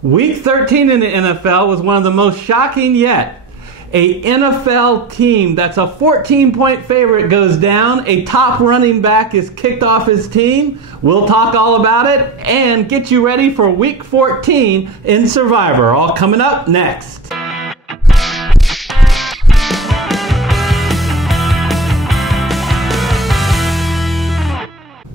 Week 13 in the NFL was one of the most shocking yet. A NFL team that's a 14-point favorite goes down. A top running back is kicked off his team. We'll talk all about it and get you ready for Week 14 in Survivor. All coming up next.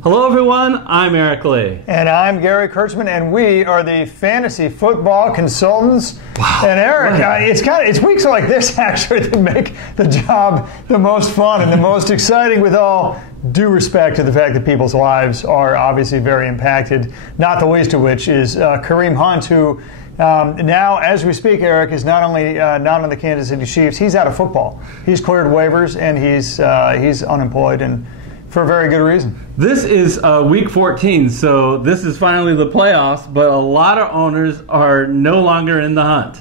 Hello everyone, I'm Eric Lee. And I'm Gary Kurtzman, and we are the Fantasy Football Consultants. Wow. And Eric, it's weeks like this actually that make the job the most fun and the most exciting, with all due respect to the fact that people's lives are obviously very impacted, not the least of which is Kareem Hunt, who now, as we speak, Eric, is not only not on the Kansas City Chiefs, he's out of football. He's cleared waivers, and he's unemployed, and for a very good reason. This is Week 14, so this is finally the playoffs, but a lot of owners are no longer in the hunt.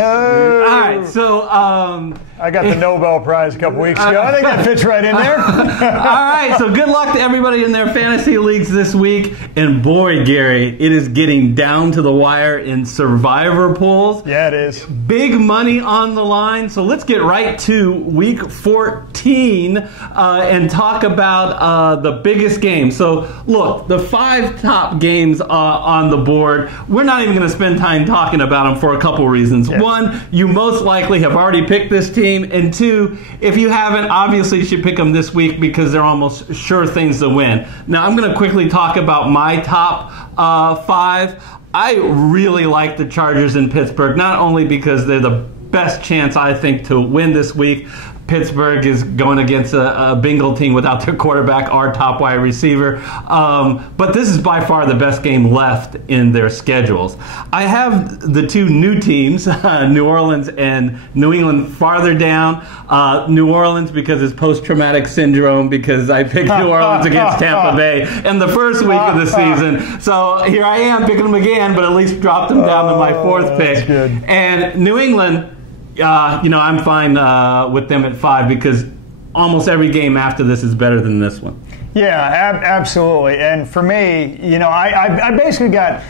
Oh. All right, so I got the Nobel Prize a couple weeks ago. I think that fits right in there. All right, so good luck to everybody in their fantasy leagues this week. And boy, Gary, it is getting down to the wire in survivor pools. Yeah, it is. Big money on the line. So let's get right to Week 14 and talk about the biggest game. So look, the 5 top games on the board, we're not even going to spend time talking about them for a couple reasons. Yeah. One, you most likely have already picked this team. And two, if you haven't, obviously you should pick them this week because they're almost sure things to win. Now, I'm going to quickly talk about my top 5. I really like the Chargers in Pittsburgh, not only because they're the best chance, I think, to win this week. Pittsburgh is going against a Bengal team without their quarterback, our top wide receiver. But this is by far the best game left in their schedules. I have the two new teams, New Orleans and New England, farther down. New Orleans because it's post-traumatic syndrome, because I picked New Orleans against Tampa Bay in the first week of the season. So here I am picking them again, but at least dropped them down to my 4th pick. Good. And New England, I'm fine with them at 5 because almost every game after this is better than this one. Yeah, absolutely. And for me, I basically got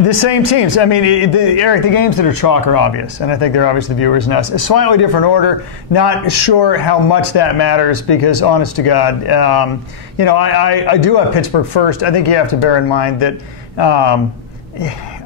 the same teams. I mean, Eric, the games that are chalk are obvious, and I think they're obvious to the viewers and us. A slightly different order. Not sure how much that matters because, honest to God, I do have Pittsburgh first. I think you have to bear in mind that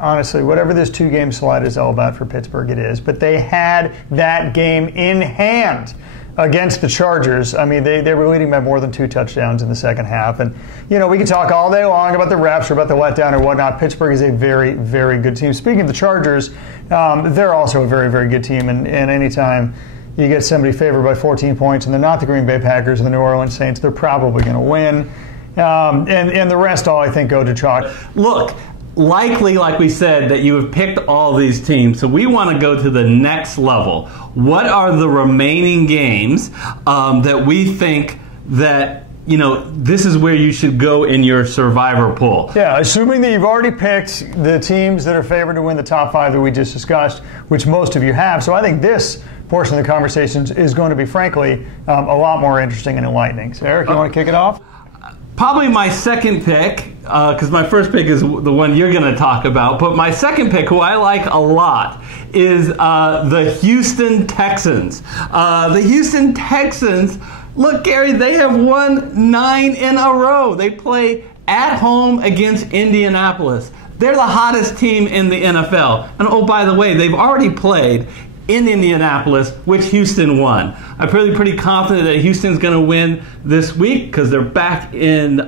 honestly, whatever this 2-game slide is all about for Pittsburgh, it is. But they had that game in hand against the Chargers. I mean, they were leading by more than 2 touchdowns in the second half. And, we can talk all day long about the refs or about the letdown or whatnot. Pittsburgh is a very, very good team. Speaking of the Chargers, they're also a very, very good team. And anytime you get somebody favored by 14 points and they're not the Green Bay Packers and the New Orleans Saints, they're probably going to win. And the rest all, I think, go to chalk. Look, likely, like we said, that you have picked all these teams. So we want to go to the next level. What are the remaining games that we think that, this is where you should go in your survivor pool? Yeah, assuming that you've already picked the teams that are favored to win the top 5 that we just discussed, which most of you have. So I think this portion of the conversation is going to be, frankly, a lot more interesting and enlightening. So Eric, you want to kick it off? Probably my second pick, because my first pick is the one you're going to talk about, but my second pick, who I like a lot, is the Houston Texans. The Houston Texans, look, Gary, they have won 9 in a row. They play at home against Indianapolis. They're the hottest team in the NFL. And oh, by the way, they've already played in Indianapolis, which Houston won. I'm pretty confident that Houston's going to win this week because they're back in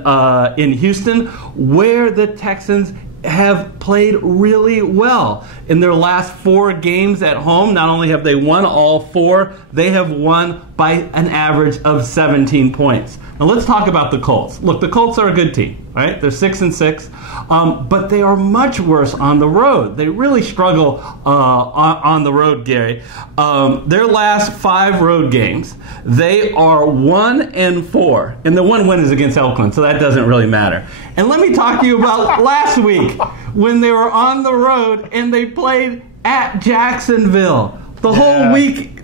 Houston, where the Texans have played really well in their last 4 games at home. Not only have they won all 4, they have won by an average of 17 points. Now let's talk about the Colts. Look, the Colts are a good team, right? They're 6-6, but they are much worse on the road. They really struggle on the road, Gary. Their last 5 road games, they are 1-4, and the one win is against Oakland, so that doesn't really matter. And let me talk to you about last week when they were on the road and they played at Jacksonville. The whole week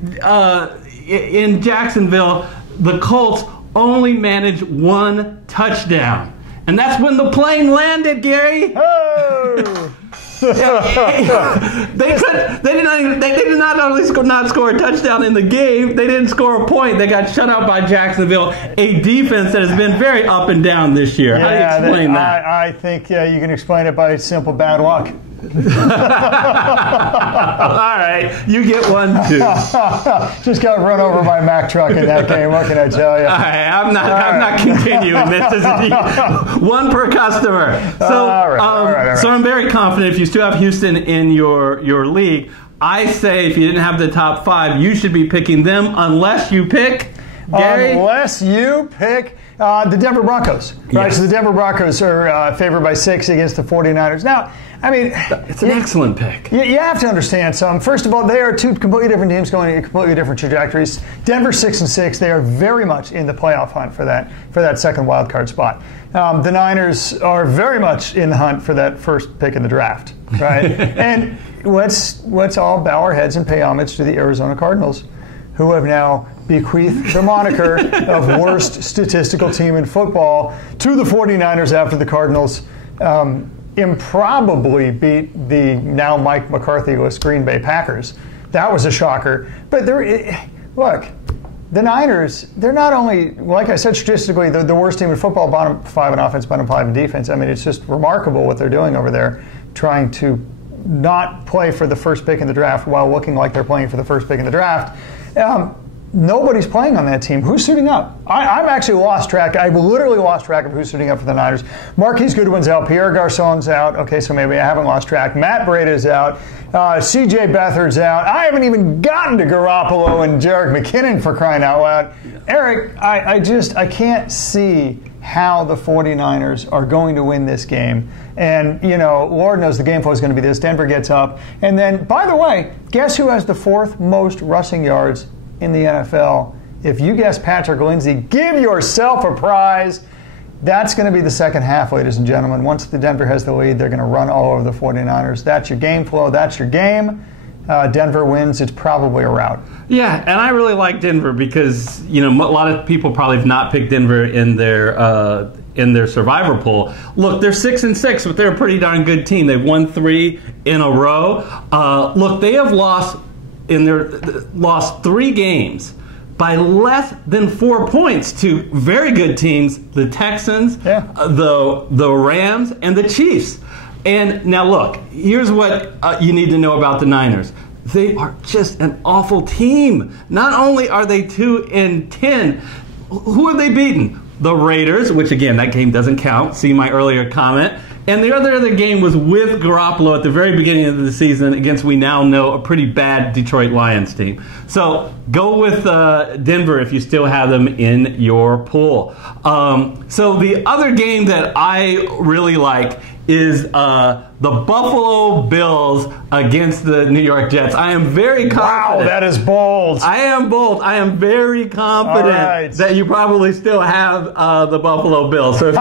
in Jacksonville, the Colts only managed 1 touchdown. And that's when the plane landed, Gary. Oh. They did not only not score a touchdown in the game, they didn't score a point. They got shut out by Jacksonville, a defense that has been very up and down this year. How do you explain that? I think you can explain it by simple bad luck. All right, you get one too. Just got run over by a Mack truck in that game. What can I tell you? All right, I'm not continuing this. One per customer. So, so I'm very confident if you still have Houston in your league. I say if you didn't have the top 5, you should be picking them unless you pick Gary. Unless you pick the Denver Broncos. Right, Yes. so the Denver Broncos are favored by 6 against the 49ers. Now, I mean, It's an excellent pick. You have to understand something. First of all, they are two completely different teams going in completely different trajectories. Denver 6-6. They are very much in the playoff hunt for that second wild card spot. The Niners are very much in the hunt for that first pick in the draft, right? And let's all bow our heads and pay homage to the Arizona Cardinals, who have now bequeathed the moniker of worst statistical team in football to the 49ers after the Cardinals improbably beat the now Mike McCarthy-less Green Bay Packers. That was a shocker. But look, the Niners, they're not only, like I said, statistically, the worst team in football, bottom 5 in offense, bottom 5 in defense. I mean, it's just remarkable what they're doing over there, trying to not play for the first pick in the draft while looking like they're playing for the first pick in the draft. Nobody's playing on that team. Who's suiting up? I've actually lost track. I've literally lost track of who's suiting up for the Niners. Marquise Goodwin's out. Pierre Garçon's out. Okay, so maybe I haven't lost track. Matt Breida's out. C.J. Beathard's out. I haven't even gotten to Garoppolo and Jerick McKinnon, for crying out loud. Eric, I can't see how the 49ers are going to win this game. And, Lord knows the game flow is going to be this. Denver gets up. And then, by the way, guess who has the 4th most rushing yards in the NFL? If you guess Patrick Lindsay, give yourself a prize. That's going to be the second half, ladies and gentlemen. Once the Denver has the lead, they're going to run all over the 49ers. That's your game flow. That's your game. Denver wins. It's probably a rout. Yeah, and I really like Denver because, a lot of people probably have not picked Denver in their survivor pool. Look, they're 6-6, but they're a pretty darn good team. They've won 3 in a row. Look, they have lost 3 games by less than 4 points to very good teams, the Texans, the Rams, and the Chiefs. And now look, here's what you need to know about the Niners. They are just an awful team. Not only are they 2-10, who have they beaten? The Raiders, which again, that game doesn't count. See my earlier comment. And the other game was with Garoppolo at the very beginning of the season against, we now know, a pretty bad Detroit Lions team. So go with Denver if you still have them in your pool. So the other game that I really like is the Buffalo Bills against the New York Jets. I am very confident. Wow, that is bold. I am bold. I am very confident that you probably still have the Buffalo Bills. So if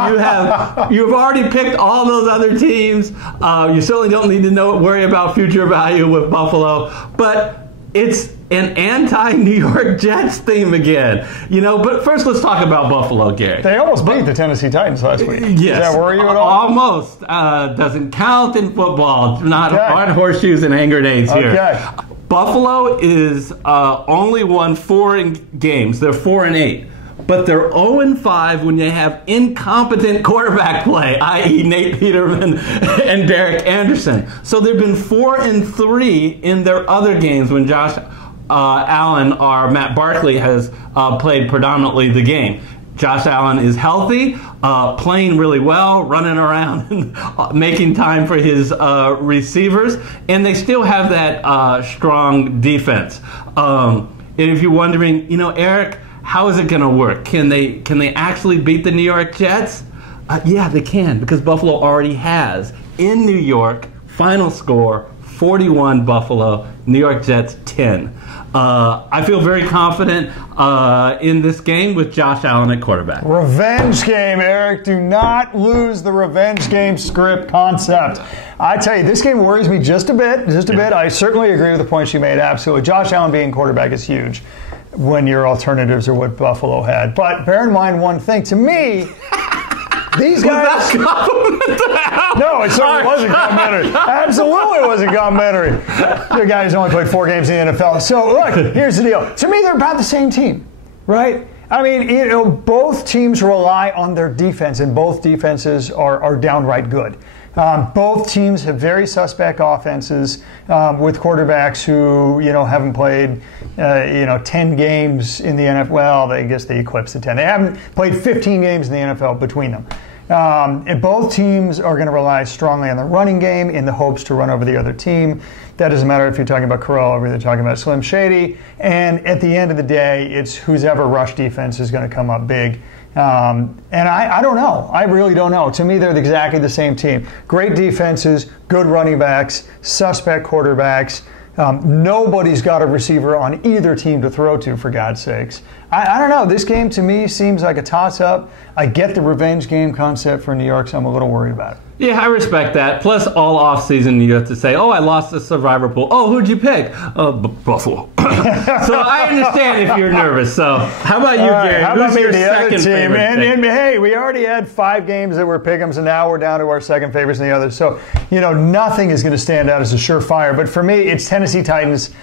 you've already picked all those other teams, you certainly don't need to worry about future value with Buffalo. But it's an anti-New York Jets theme again. But first let's talk about Buffalo, Gary. They almost beat the Tennessee Titans last week. Yes. Does that worry you at all? Almost. Doesn't count in football. Not hard horseshoes and hand grenades here. Okay. Buffalo is only won 4 games. They're 4-8. But they're 0-5 when they have incompetent quarterback play, i.e. Nate Peterman and Derek Anderson. So they've been 4-3 in their other games when Josh Allen or Matt Barkley has played predominantly the game. Josh Allen is healthy, playing really well, running around and making time for his receivers, and they still have that strong defense. And if you're wondering, Eric, how is it going to work? Can they actually beat the New York Jets? Yeah, they can, because Buffalo already has. In New York, final score, 41 Buffalo, New York Jets 10. I feel very confident in this game with Josh Allen at quarterback. Revenge game, Eric. Do not lose the revenge game script concept. I tell you, this game worries me just a bit. I certainly agree with the points you made, absolutely. Josh Allen being quarterback is huge when your alternatives are what Buffalo had. But bear in mind one thing. To me, These guys. No, it certainly wasn't complimentary. Absolutely wasn't complimentary. The guy who's only played 4 games in the NFL. So, look, here's the deal. To me, they're about the same team, right? I mean, both teams rely on their defense, and both defenses are downright good. Both teams have very suspect offenses with quarterbacks who, haven't played, 10 games in the NFL. Well, I guess they eclipsed the 10. They haven't played 15 games in the NFL between them. And both teams are going to rely strongly on the running game in the hopes to run over the other team. That doesn't matter if you're talking about Corral or you're talking about Slim Shady. And at the end of the day, it's whose ever rush defense is going to come up big. And I don't know. I really don't know. To me, they're exactly the same team. Great defenses, good running backs, suspect quarterbacks. Nobody's got a receiver on either team to throw to, for God's sakes. I don't know. This game, to me, seems like a toss-up. I get the revenge game concept for New York, so I'm a little worried about it. Yeah, I respect that. Plus, all offseason, you have to say, I lost the survivor pool. Oh, who'd you pick? Buffalo. So I understand if you're nervous. So how about you, Gary? How about Who's your the other second team? favorite And hey, we already had 5 games that were pick'ems, and now we're down to our second favorites and the others. So, nothing is going to stand out as a surefire. But for me, it's Tennessee Titans,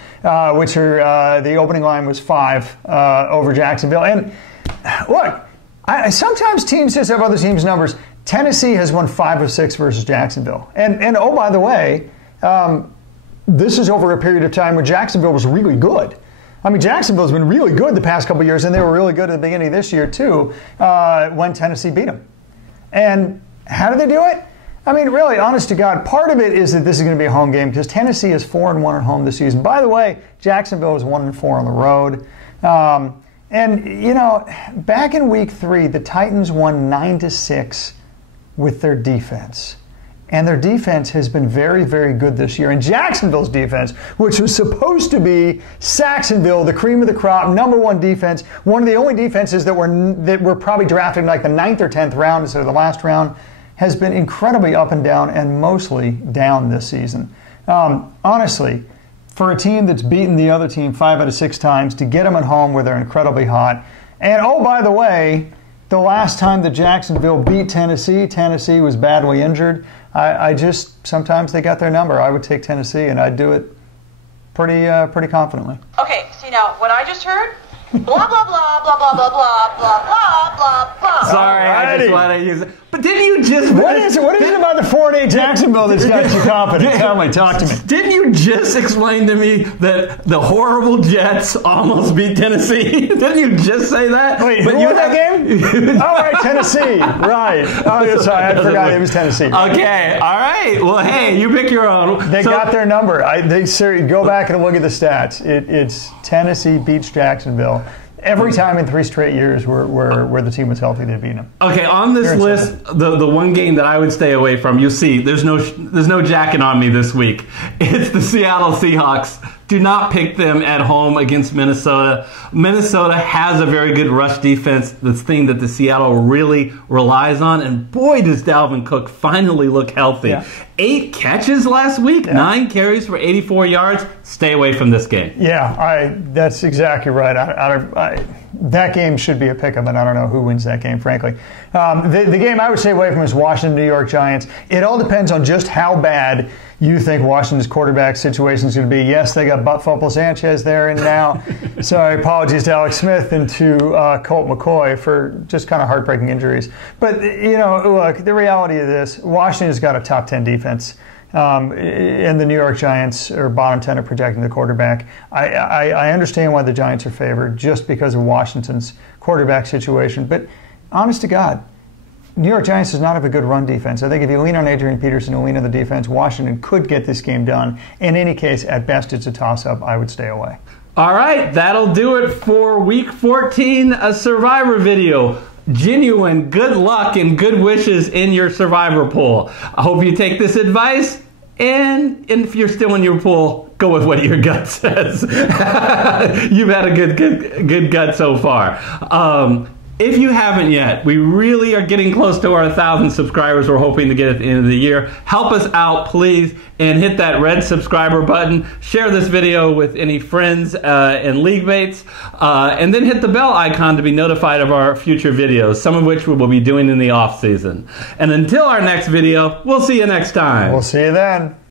which are the opening line was 5 over Jacksonville. And look, sometimes teams just have other teams' numbers. Tennessee has won 5 of 6 versus Jacksonville. And oh, by the way, this is over a period of time where Jacksonville was really good. I mean, Jacksonville's been really good the past couple of years, and they were really good at the beginning of this year, too, when Tennessee beat them. And how did they do it? I mean, really, honest to God, part of it is that this is going to be a home game because Tennessee is 4-1 at home this season. By the way, Jacksonville is 1-4 on the road. And, back in week 3, the Titans won 9-6 with their defense. And their defense has been very, very good this year. And Jacksonville's defense, which was supposed to be Saxonville, the cream of the crop, number 1 defense, one of the only defenses that were probably drafted in like the 9th or 10th round instead of the last round, has been incredibly up and down and mostly down this season. Honestly, for a team that's beaten the other team 5 out of 6 times, to get them at home where they're incredibly hot. And oh, by the way, the last time that Jacksonville beat Tennessee, Tennessee was badly injured. I just, sometimes they got their number. I would take Tennessee, and I'd do it pretty confidently. Okay, see now, what I just heard? Blah, blah, blah, blah, blah, blah, blah, blah, blah, blah, blah. Sorry, I just want to use it. But didn't you just... What is it about the 4-8 Jacksonville that's got you confident? Tell me, talk to me. Didn't you just explain to me that the horrible Jets almost beat Tennessee? Didn't you just say that? Wait, who won that game? Oh, right, Tennessee. Right. Oh, yeah, sorry, I forgot it was Tennessee. Okay, all right. Well, hey, you pick your own. They got their number. Go back and look at the stats. It's Tennessee beats Jacksonville. Every time in 3 straight years where the team was healthy, they'd beat them. Okay, on this list, the one game that I would stay away from, you'll see, there's no jacking on me this week. It's the Seattle Seahawks. Do not pick them at home against Minnesota. Minnesota has a very good rush defense, the thing that the Seattle really relies on. And boy, does Dalvin Cook finally look healthy. Yeah. 8 catches last week, 9 carries for 84 yards. Stay away from this game. Yeah, that's exactly right. That game should be a pick-up, and I don't know who wins that game, frankly. The game I would stay away from is Washington, New York Giants. It all depends on just how bad you think Washington's quarterback situation is going to be. Yes, they got Butt Fumble Sanchez there and now. Sorry, apologies to Alex Smith and to Colt McCoy for just kind of heartbreaking injuries. But, look, the reality of this, Washington's got a top 10 defense. And the New York Giants are bottom 10 of protecting the quarterback. I understand why the Giants are favored just because of Washington's quarterback situation. But honest to God, New York Giants does not have a good run defense. I think if you lean on Adrian Peterson and lean on the defense, Washington could get this game done. In any case, at best, it's a toss-up. I would stay away. All right, that'll do it for Week 14, a Survivor video. Genuine good luck and good wishes in your Survivor pool. I hope you take this advice, and if you're still in your pool, go with what your gut says. You've had a good gut so far. If you haven't yet, we really are getting close to our 1,000 subscribers we're hoping to get at the end of the year. Help us out, please, and hit that red subscriber button. Share this video with any friends and league mates, and then hit the bell icon to be notified of our future videos, some of which we will be doing in the off season. And until our next video, we'll see you next time. We'll see you then.